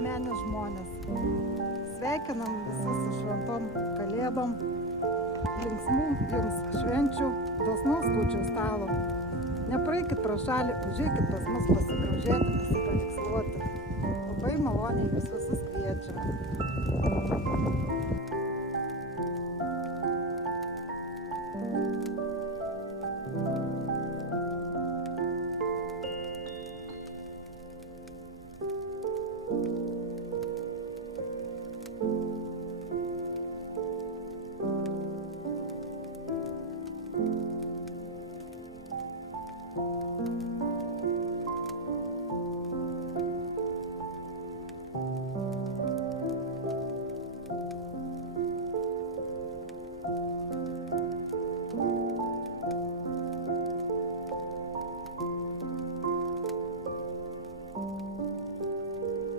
akmenės žmonės. Sveikinam visus su šventom kalėdom, linksmų jums švenčių, dosnaus kūčių stalo. Nepraeikit pro šalį, užeikit pas mus pasigrožėti, pasipaveiksluoti. Labai maloniai jūs visus kviečiame.